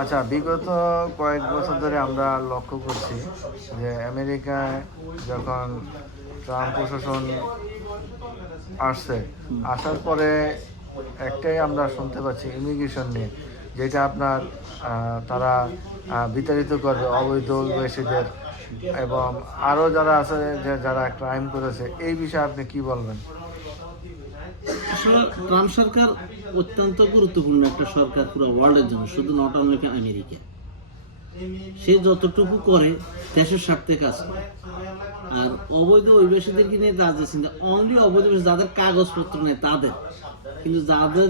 আচ্ছা, বিগত কয়েক বছর ধরে আমরা লক্ষ্য করছি যে আমেরিকায় যখন ট্রাম্প প্রশাসন আসছে, আসার পরে একটাই আমরা শুনতে পাচ্ছি ইমিগ্রেশন নিয়ে, যেটা আপনার তারা বিতাড়িত করবে অবৈধ অভিবাসীদের এবং আরও যারা আছে যে যারা ক্রাইম করেছে। এই বিষয়ে আপনি কি বলবেন? আসলে ট্রাম্প সরকার অত্যন্ত গুরুত্বপূর্ণ একটা সরকার পুরো ওয়ার্ল্ডের জন্য, শুধু নট অনলি আমেরিকা। সে যতটুকু করে দেশের স্বার্থে কাজ করে। আর অবৈধ অভিবাসীদেরকে নিয়ে রাজ্য চিন্তা অনলি অবৈধ যাদের কাগজপত্র নেই তাদের, কিন্তু যাদের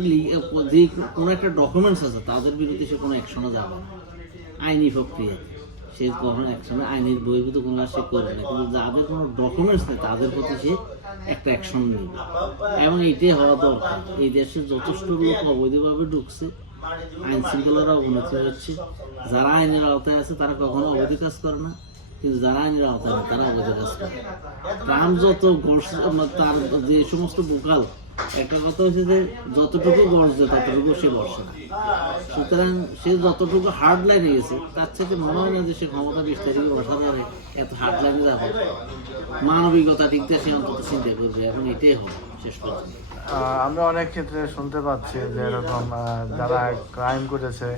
যে কোনো একটা ডকুমেন্টস আছে তাদের বিরুদ্ধে সে কোনো অ্যাকশনে যাবে না। আইনি প্রক্রিয়া সে কখনো অ্যাকশনে আইনের বহির্ভূত কোনো কাজ সে করবে না, কিন্তু যাদের কোনো ডকুমেন্টস নেই তাদের প্রতি সে একটা অ্যাকশন নেবে। এবং এইটাই হওয়া দরকার। এই দেশে যথেষ্ট লোক অবৈধভাবে ঢুকছে, আইন শৃঙ্খলার অবনতি হচ্ছে। যারা আইনের আওতায় আছে তারা কখনো অবৈধ কাজ করে না, কিন্তু যারা আইনের আওতায় নেই তারা অবৈধ কাজ করে। ট্রাম্প যত তার যে সমস্ত বোকাল, একটা কথা হচ্ছে যে যতটুকু গর্জে ততটুকু সে বসে না। সুতরাং সে যতটুকু হার্ড লাইনে গেছে তার থেকে মনে হয় না যে সে ক্ষমতা বিস্তারিত বসাতে পারে এত হার্ড লাইনে যাবে। মানবিকতা দিকটা সে অন্তত চিন্তা করবে। এখন এটাই হবে শেষ পর্যন্ত। আমরা অনেক ক্ষেত্রে শুনতে পাচ্ছি যে এরকম যারা ক্রাইম করেছে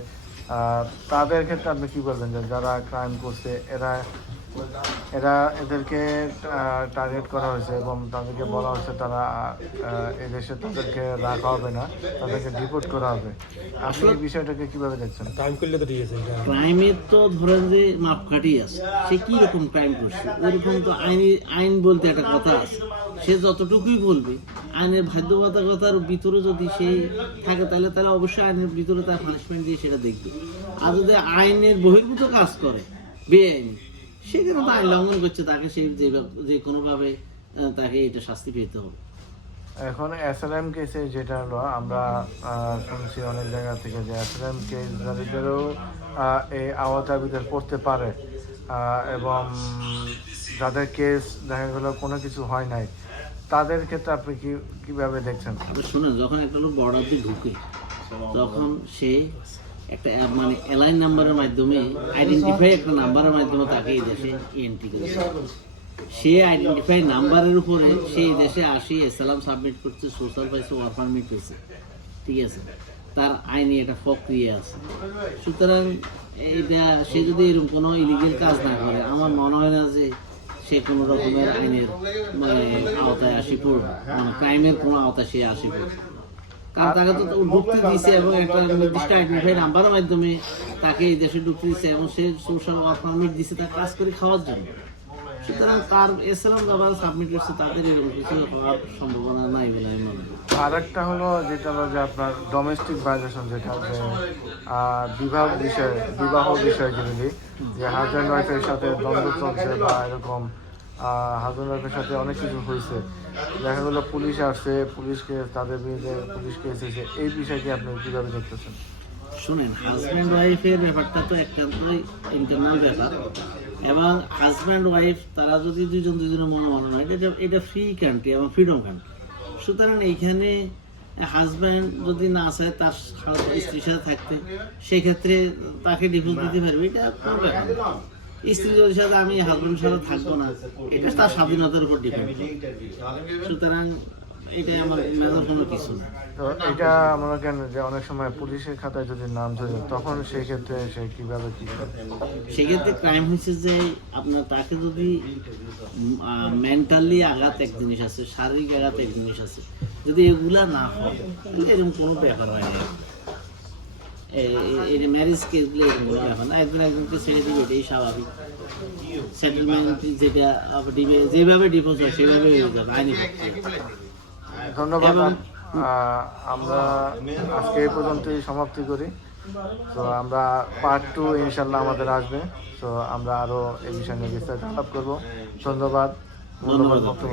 তাদের ক্ষেত্রে আপনি কি বলবেন যে যারা ক্রাইম করছে এদেরকে টার্গেট করা হয়েছে এবং তাদেরকে বলা হচ্ছে তারা এদেশে তাদেরকে রাখা হবে না, তাদেরকে ডিপোর্ট করা হবে। আপনি এই বিষয়টাকে কিভাবে দেখছেন? ক্রাইমের তো ধরেন যে মাপকাঠি আছে, সে কি রকম ক্রাইম করছে ওরকম তো আইন বলতে একটা কথা আছে। সে যতটুকুই বলবে আইনের বাধ্যবাধকতার ভিতরে যদি সে থাকে তাহলে অবশ্যই আইনের ভিতরে তার পানিশমেন্ট দিয়ে সেটা দেখবে। আর যদি আইনের বহির্ভূত কাজ করে বেআইনি, সেখানে তো আইন লঙ্ঘন করছে, তাকে সে যে কোনোভাবে তাকে এটা শাস্তি পেতে হবে। এখন অ্যাসাইলাম কেসে যেটা হলো আমরা শুনছি অনেক জায়গা থেকে যে অ্যাসাইলাম কেস যাদেরও এই আওতার ভিতরে পড়তে পারে এবং যাদের কেস দেখা গেলো কোনো কিছু হয় নাই, তাদের ক্ষেত্রে আপনি কিভাবে দেখছেন? শোনেন, যখন একটা লোক বর্ডার দিয়ে ঢুকে তখন সে একটা মানে এলাইন নাম্বারের মাধ্যমে আইডেন্টিফাই একটা নাম্বারের মাধ্যমে তাকে এই দেশে এন্ট্রি করে। সে আইডেন্টিফাই নাম্বারের উপরে সেই দেশে আসি এসালাম সাবমিট করছে, সোশ্যাল পাইছে, ওয়ার্ক পারমিট পেয়েছে, ঠিক আছে, তার আইনি একটা প্রক্রিয়া আছে। সুতরাং এইটা সে যদি এরকম কোনো ইলিগেল কাজ না করে, আমার মনে হয় না যে সে কোনো রকমের আইনের মানে আওতায় আসি পড়বে, মানে ক্রাইমের কোনো আওতায় সে আসি পড়বে। কারণ তাকে তো ঢুকতে দিয়েছে এবং একটা নির্দিষ্ট আইডেন্টিফাই নাম্বারের মাধ্যমে তাকে এই দেশে ঢুকতে দিচ্ছে এবং সে সোশ্যাল ওয়ার্ক পারমিট দিচ্ছে তার কাজ করে খাওয়ার জন্য। সুতরাং তার এসএলএম যারা সাবমিট করছে তাদের এরকম কিছু হওয়ার সম্ভাবনা নাই বলে আমি মনে করি। আর একটা হলো যেটা হলো যে আপনার ডোমেস্টিক ভায়োলেশন, যেটা যে বিবাহ বিষয় যেগুলি, যে হাজব্যান্ড ওয়াইফের সাথে দ্বন্দ্ব চলছে বা এরকম হাজব্যান্ড ওয়াইফের সাথে অনেক কিছু হয়েছে, দেখা গেলো পুলিশ আসছে, পুলিশকে তাদের বিরুদ্ধে পুলিশকে এসেছে, এই বিষয়টি আপনি কীভাবে দেখতেছেন? শুনেন, হাজব্যান্ড ওয়াইফের ব্যাপারটা তো একান্তই ইন্টারনাল ব্যাপার, এবং হাজব্যান্ড ওয়াইফ তারা যদি দুজনের মনোমানন হয়, এটা ফ্রি কান্ট্রি এবং ফ্রিডম কান্ট্রি। সুতরাং এইখানে হাজব্যান্ড যদি না চায় তার স্ত্রীর সাথে থাকতে, সেক্ষেত্রে তাকে ডিভোর্স দিতে পারবে, এটা কোনো ব্যাপার না। স্ত্রী যদি সাথে আমি হাজব্যান্ডের সাথে থাকবো না, এটা তার স্বাধীনতার উপর ডিপেন্ড। সুতরাং এটাই আমার মেজর কোনো কিছু না। তো এটা মনে করেন যে অনেক সময় পুলিশের খাতায় যদি নাম চলে তখন সেই ক্ষেত্রে সে কিভাবে কি করে? সেক্ষেত্রে ক্রাইম হচ্ছে যে আপনার তাকে যদি মেন্টালি আঘাত এক জিনিস আছে, শারীরিক আঘাত এক জিনিস আছে, যদি এগুলা না হয় তাহলে এরকম কোনো ব্যাপার হয় না। এই ম্যারেজ কেসগুলো এরকম কোনো ব্যাপার না, একজনকে ছেড়ে দিবে, এটাই স্বাভাবিক। সেটেলমেন্ট যেটা যেভাবে ডিভোর্স হয় সেভাবে হয়ে যাবে আইনি প্রক্রিয়া। ধন্যবাদ। আমরা আজকে এই পর্যন্তই সমাপ্তি করি। তো আমরা পার্ট 2 ইনশাল্লাহ আমাদের আসবে। তো আমরা আরও এই বিষয় নিয়ে বিস্তারিত আলাপ করবো। ধন্যবাদ বক্তব্য।